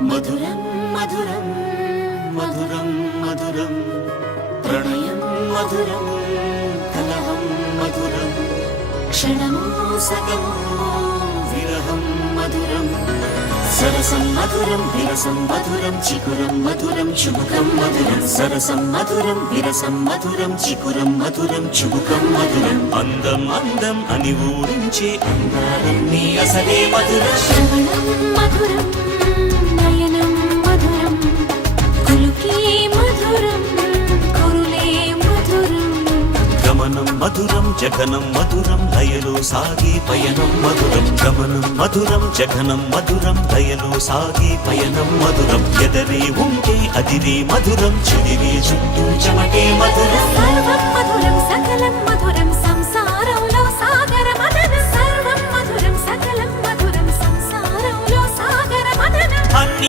మధురం మధురం మధురం మధురం ప్రణయం మధురం కలహం మధురం క్షణము సగము విరహం మధురం సరసం మధురం విరసం మధురం చికురం మధురం చుబుకం మధురం సరసం మధురం విరసం మధురం చికురం మధురం చుబుకం మధురం అందం అందం అని ఊరించే అందాలన్నీ అసలే మధురం శ్రవణం మధురం నయనం మధురం కులుకే మధురం కురులే మధురం గమనం మధురం జగనం మధురం లయలో సాగే పయనం మధురం గమనం మధురం జగనం మధురం లయలో సాగే పయనం మధురం ఎదరే ఉంటే అదిరే మధురం చెదిరే చుట్టూ చెమటే మధురం సర్వం మధురం సకలం మధురం